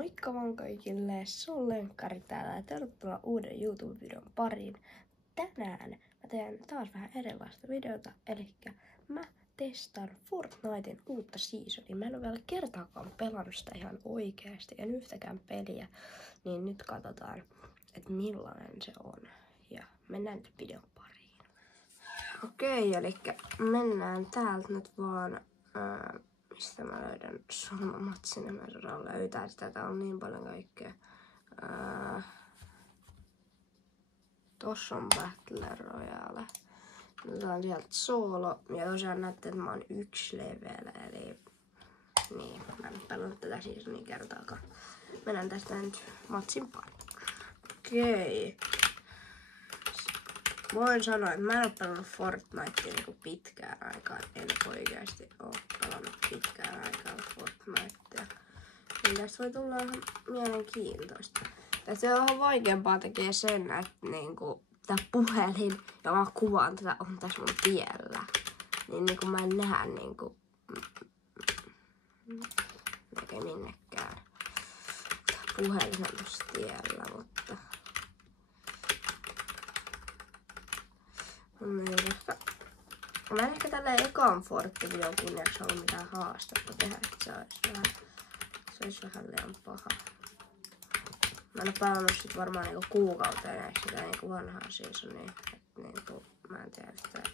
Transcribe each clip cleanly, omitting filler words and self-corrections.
Moikka vaan kaikille, se on Lenkkari täällä ja tervetuloa uuden YouTube-videon pariin. Tänään mä teen taas vähän erilaista videota, eli mä testaan Fortniten uutta seasonia. Mä en ole vielä kertaakaan pelannut sitä ihan oikeasti, en yhtäkään peliä, niin nyt katsotaan, että millainen se on. Ja mennään nyt videon pariin. Okei, eli mennään täältä nyt vaan... Mistä mä löydän Matsin, en mä saa löytää sitä, tää on niin paljon kaikkea. Tossa on Battle Royale. Tää on sieltä solo. Ja tosiaan näette, että mä oon 1 level, eli... Niin, mä en pelannut tätä seasonia kertaakaan. Mennään tästä nyt Matsin pariin. Okei. Voin sanoa, että mä en oo pelannut Fortnitea niinku pitkään aikaan. En oikeasti oo pelannut pitkään aikaan Fortnitea. Niin tästä voi tulla ihan mielenkiintoista. Tässä on vähän vaikeampaa tekee sen, että niinku tää puhelin ja mä kuvaan tätä on tässä mun tiellä. Niin niinku mä en näe niinku näkee minnekään. Tää puhelin on tossa tiellä, mutta... Mä en ehkä tälleen ekan Fortnite-videon kunniaksi halua mitään haastetta tehdä, että se olisi vähän liian paha. Mä en oo pelannut sit varmaan niinku kuukauteen eikö sitä niinku vanhaa seasonia, että niinku mä en tiedä yhtään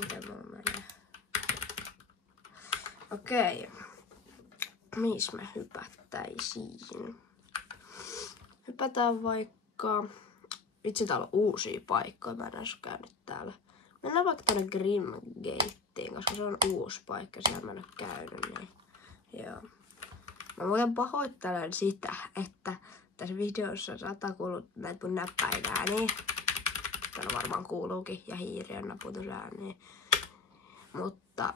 miten mulla menee. Okei. Miss me hypättäisiin? Hypätään vaikka... Vitsi, täällä on uusia paikkoja, mä en edes käynyt täällä. Mennään vaikka tänne Grimgateen, koska se on uusi paikka, siellä mä en oo käynyt, niin joo. Mä muuten pahoittelen sitä, että tässä videossa saattaa kuulua näitä mun näppäimääniä. Täällä varmaan kuuluukin, ja hiirien naputusääniä. Mutta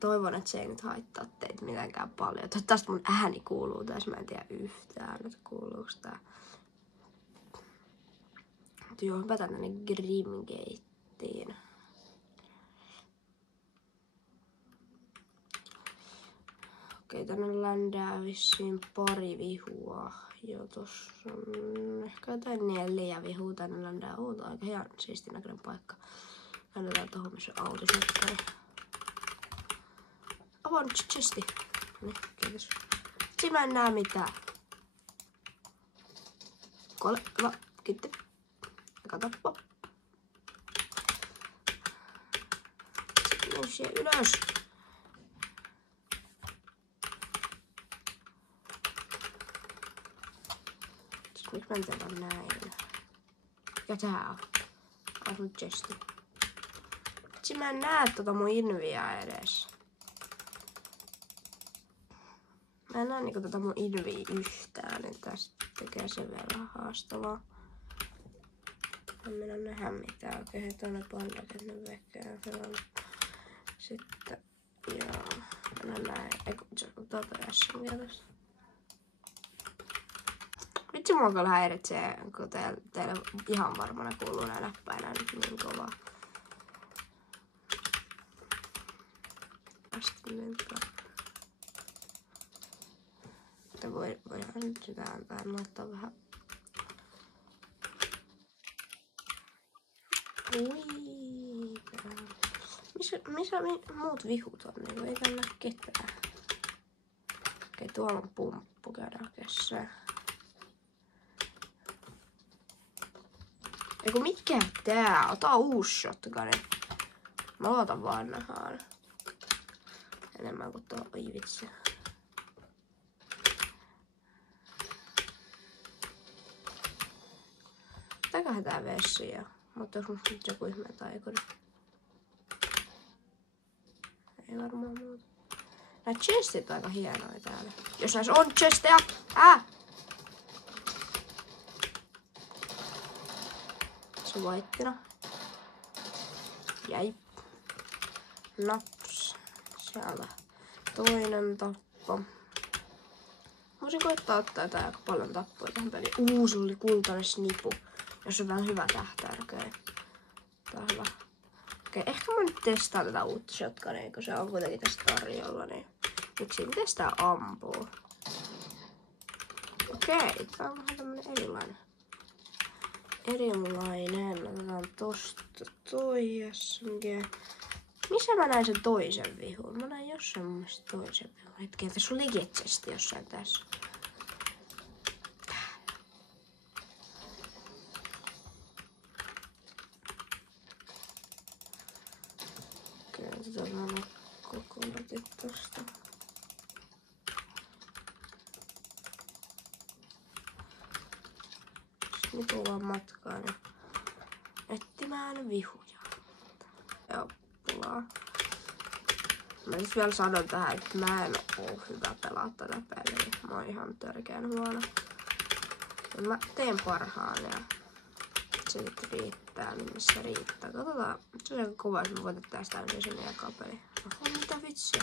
toivon, että se ei nyt haittaa teitä mitenkään paljon. Toivottavasti mun ääni kuuluu tässä, mä en tiedä yhtään, että kuuluuko tää. Joo, hypätään tänne Grimgateen. Okei, tänne ländää vissiin pari vihua. Joo, tossa on ehkä jotain 4 vihua tänne ländää. Oota, aika ihan siistin näköinen paikka. Ländetään tohon, missä on autosekkari. Avaa nyt chesti. Niin, kiitos. Siinä mä en näe mitään. Kiitti. Katoppa. Sitten nousee ylös. Sitten miksi mä en tehdä näin? Mikä tää on? Asun chesti. Sitten mä en näe tota mun inviä edes. Mä en näe niinku tota mun inviä yhtään, niin tästä tekee sen verran haastavaa. En minä nähdä mitään. Okei, tuonne pallakin nyt vekään. Sitten, joo. Mä näen. Eiku, tuolta äsken vielä. Vitsi mua kyllä häiritsee, kun teille ihan varmana kuuluu nää näppäinä nyt niin kovaa. Asti mentä. Mutta voihan nyt sitä antaa laittaa vähän. Ui. Missä muut vihut on? Niin ei tällä ketään. Okei, tuolla on pumppu. Käydään hakessa. Eiku mikä tää? Ota uusi shotgun. Mä otan vanhaan. Enemmän kuin tuo. Oi vitsi. Tämäköhän tää vessia. Mutta jos musta nyt joku ihme taikuri. Ei varmaan muuta. Nää chestit on aika hienoja täällä. Jos näissä on chestejä! Se on vaittina. Jäi. Naps. Siellä. Toinen tappo. Voisin koittaa ottaa jotain aika paljon tappoja tähän peliin. Sulla oli kultainen snipu. Jos on vähän hyvä tähtärkö. Tää on hyvä. Okei, ehkä mä nyt testaan tätä uutta shotgunia, kun se on kuitenkin tässä tarjolla, niin miksi en testaa ampuu? Okei, tää on vähän tämmönen erilainen. Otetaan tosta toi SMG. Missä mä näin sen toisen vihun? Mä näin jossain mun mielestä toisen vihun. Hetken, tässä on legit-chesti jossain tässä. Okei, otetaan kokonatit tosta. Nyt tullaan matkaan ja etsimään vihuja. Ja pulaa. Mä siis vielä sanon tähän, että mä en oo hyvä pelaa tätä peliä. Mä oon ihan törkeän huono. Ja mä teen parhaan ja se nyt riittää, niin missä riittää. Katsotaan, se on aika kova, jos me voitetaan sitä sen ekaa peliä. Oho, mitä vitsiä.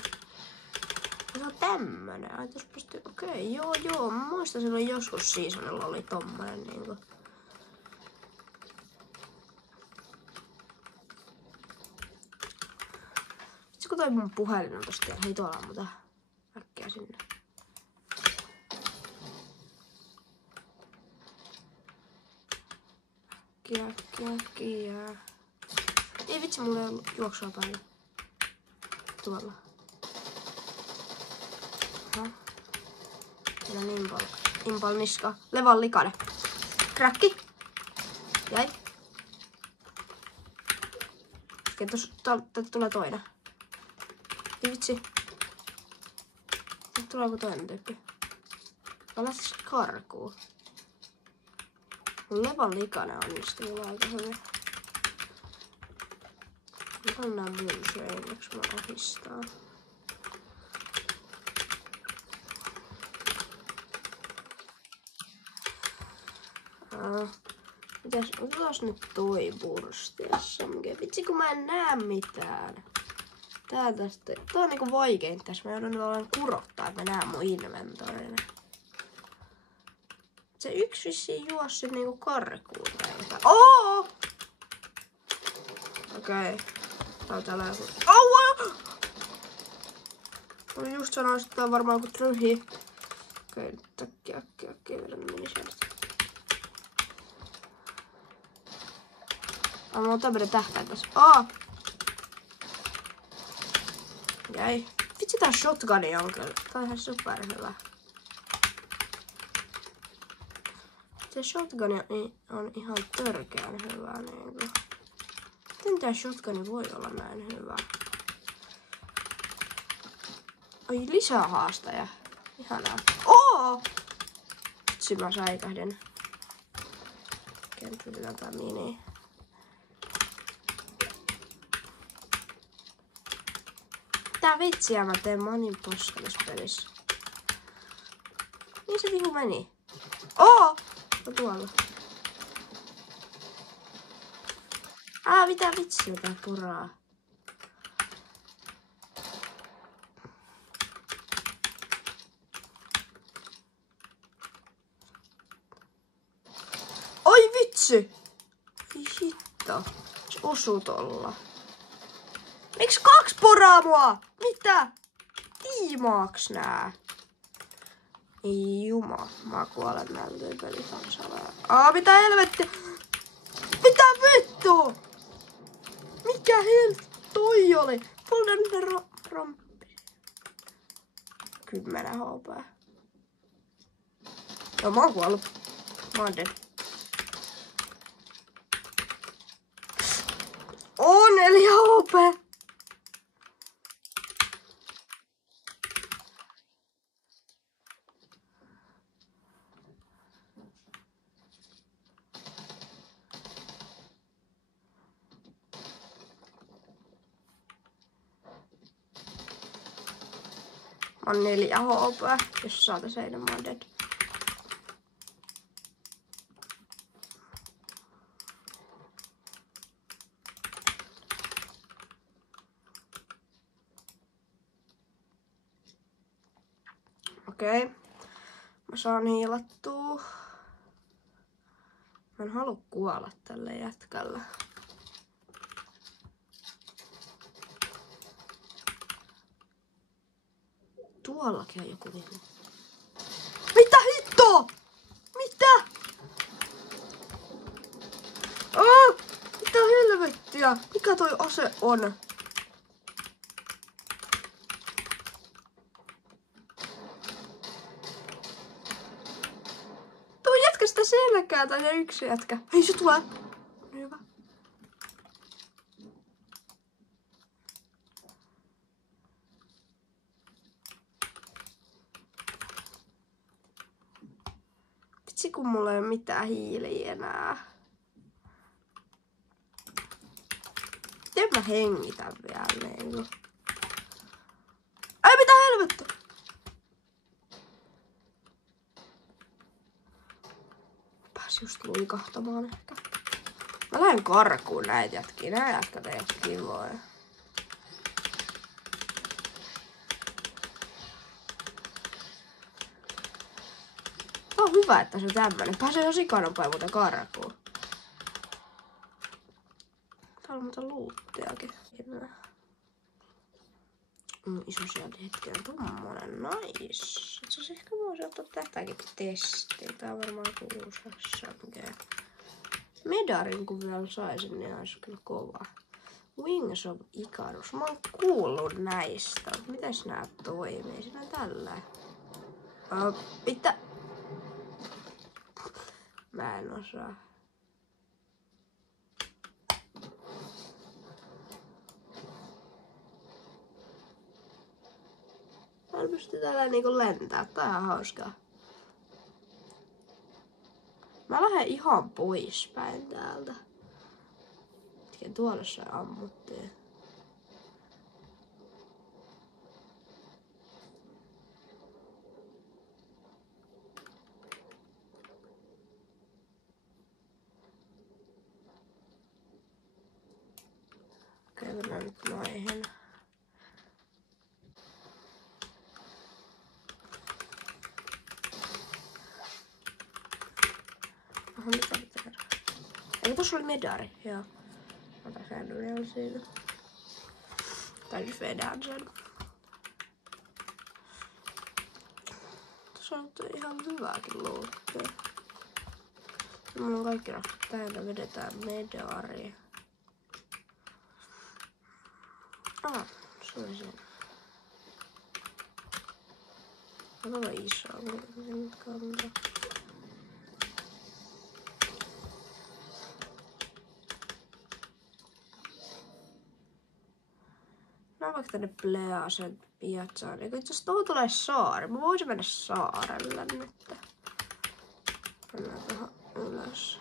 Se on tämmönen. Ai tos pystyy, okei, joo. Mä muistan silloin joskus seasonilla oli tommonen niinku. Kun toi mun puhelin on tosta hei tuolla on mutta äkkiä sinne. Äkkiä. Ei vitsi, mulla ei ollut juoksua paljon. Tuolla. Aha. Siinä on impal niska. Levan likane. Kräkki. Jäi. Okei, täältä tulee toinen. Ei vitsi. Nyt tulee joku toinen tyyppi. Mä lähtis karkuun. Mun levan likane onnistuu mulla aika hyvin. Mitä on nää mun syönnöks mä ahistaa? Mitäs, otetaan nyt toi bursti SMG. Vitsi kun mä en näe mitään. Tää on niinku vaikein tässä. Mä joudun olemaan kurottaa, että mä näen mun inventorin. Se yksi vissiin juossi niinku karkuun näitä. Oo! Okei. Tää on täällä joku. Aua! Mä just sanoin, että tää on varmaan joku tröhi. Okei, nyt äkkiä vedän minisäästä. Mulla on tämmönen tähtäin tässä. Jäi. Vitsi tää shotguni on kyllä. Tää on ihan superhyvä. Se shotguni on ihan törkeän hyvä niinku. Miten tää shotguni voi olla näin hyvä? Ai lisää haastaja. Ihanaa. Vitsi mä säikähdin. Kentytään tää mini. Tää vitsiä mä teen, mä oon niin poskallissa pelissä. Niin se vihu meni. No tuolla. Mitä vitsiä tää poraa? Oi vitsi! Ei hitto. Se osuu tolla. Miks 2 poraa mua? Mitä? Tiimaaks nää? Ei juma, mä kuolen näiltä pelikansalle. Mitä helvettiä? Mitä vittu? Mikä helvetti toi oli? Polden rompi. 10 HP. Joo, mä oon kuollut. Mä oon dead. On 4 HP. On 4 HP, jos saatais heidän mä oon dead. Okei. Mä saan hiilattua. Mä en halua kuolla tälle jätkällä. Tuollakin on joku vihu. Mitä hittoa? Ja mikä toi ase on? Tuo jätkä sitä selkää tai se yksi jätkä. Hei, se tulee. Hyvä. Vitsi kun mulla ei ole mitään hiiliä enää. Miten mä hengitän vielä niinku? Ai mitä helvettä! Pääs just luikahtamaan ehkä. Mä lähden karkuun näitä jätkiä. Nää jätkät ei oo kivoja. Tää on hyvä, että se on tämmönen. Pääsee jo sikanopea muuten karkuun. Tää on muuten luuttiakin. Iso sieltä hetken tommonen. Nice. Itse ehkä voisi ottaa tätäkin testiin. Tää on varmaan 6 SMG. Medarin kun vielä saisin, niin olisi kyllä kova. Wings of Icarus. Mä oon kuullut näistä. Mites nää toimii? Siinä tällä. Mitä? Mä en osaa. Täällä pystyy tällä niinku lentää. Tää on hauskaa. Mä lähden ihan poispäin täältä. Hetken tuolla se ammuttiin. Okei, mennään nyt noihin. Aha, mitä tehdä? Eikö tossa oli medari? Joo. Ota sen vielä siinä. Tai nyt vedän sen. Tuossa on ihan hyvääkin luuttia. Mulla on kaikki rakset täynnä. Vedetään medari. Se oli se. On aivan iso, mutta se nyt kantaa. Mä vaikka tänne Pleasen piatsaan. Eikö itse asiassa tuohon tulee saari? Mä voisin mennä saarelle nyt. Mennään tuohon ylös.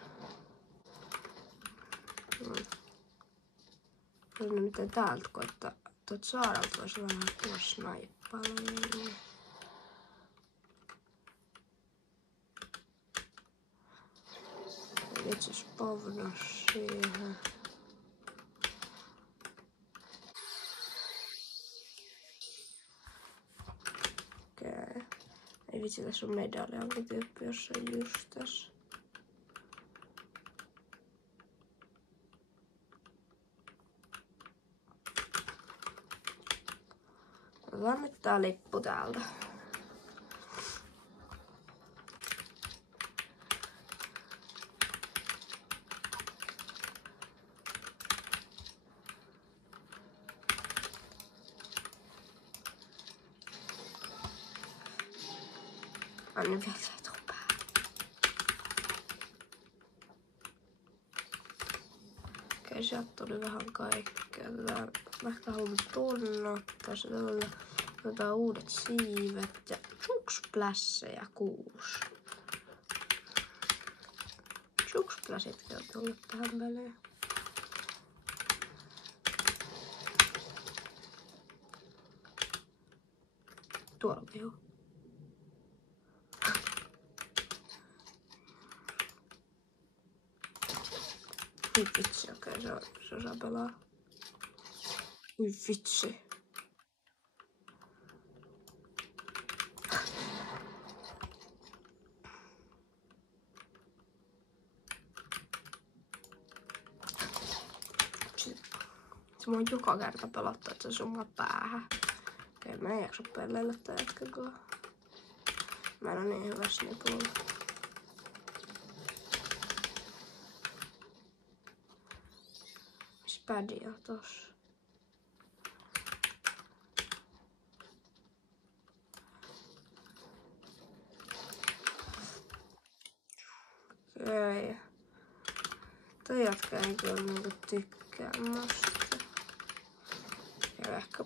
No miten täältä koittaa. Tuolta saarelta voisi vähän tuoda snaippailuun. Itse spavna siihen. Okei. Ei vitsi, tässä on medalliankityyppi jossain just tässä. Otetaan nyt tää lippu täältä. Anna vielä se etuun päälle. Okei, sieltä tuli vähän kaikkea. Mä ehkä haluan tunnottaa se tällä. Otetaan uudet siivet ja chuksplässejä 6. Chukspläsitkin on tullut tähän väliin. Tuolla vihu. Ui vitsi, okei, se osaa pelaa. Ui vitsi. Se mua joka kerta pelottaa, että se summa päähän. Okei, mä en jaksa pelleillä tää jatkakaan. Mä en oo niin hyvä snipulla. Missä pädi on tossa? Okei. Toi jatka ei kyllä niinku tykkää musta. Ja ehkä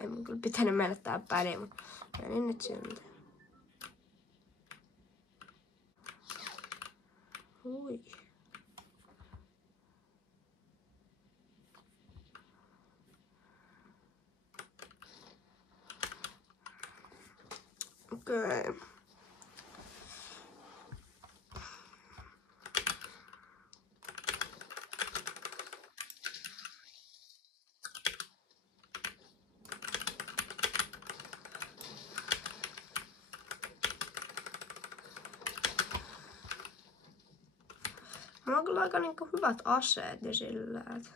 ei mun kyllä pitänyt mennä tää pädi, mut menin nyt silti. Ui. Okei. Mulla on kyllä aika niinku hyvät aseet ja sillä, et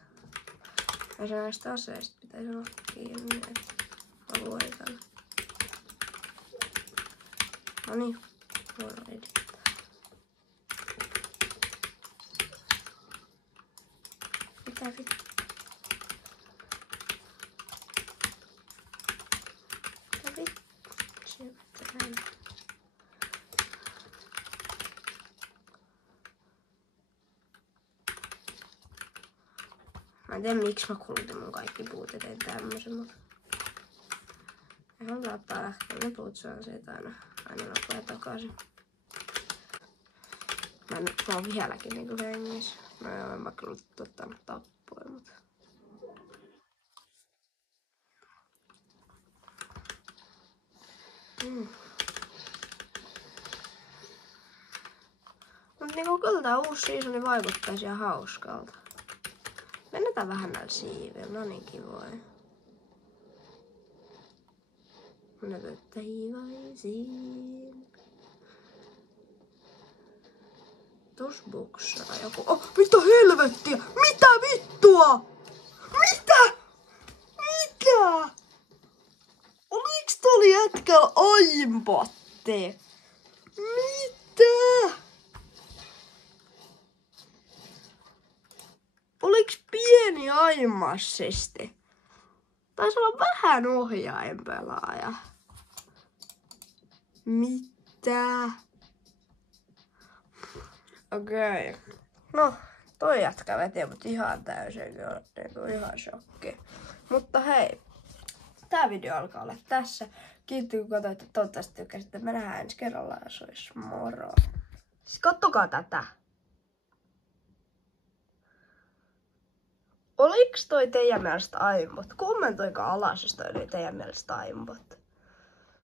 ei se näistä aseista pitäisi olla kiinni, et mä voitan. Noniin, voidaan edittää. Mitä vittu? Mitä vittu? Syöttelen. Mä en tiedä miksi mä kulutin mun kaikki puut ja tein tämmösen, mutta ihan saattaa lähteä ne puut syön siitä aina nopeaa takaisin. Mä oon vieläkin niinku hengissä. No en mä kyllä ottanut tappoja, mutta Mut niinku kyllä tää uusi seasoni vaikuttaisi ihan hauskalta. Mennetään vähän näillä siivillä, no niin kivoja. Mennetään taivaisiin. Tos buksaa joku. Oh, mitä helvettiä? Mitä vittua? Mitä? Mitä? Oliks toli jätkällä aimpotti? Mitä? Oliks pieni aimassisti? Taisi olla vähän ohjainpelaaja. Mitä? Okei. No, toi jätkä veti mut ihan täysin, ihan shokki. Mutta hei, tää video alkaa olla tässä. Kiitos kun katsoitte, toivottavasti tykkäsitte. Me nähdään ensi kerralla ja se olisi moro. Siis kattokaa tätä. Oliks toi teidän mielestä aimbot? Kommentoikaa alas, jos toi oli teidän mielestä aimbot.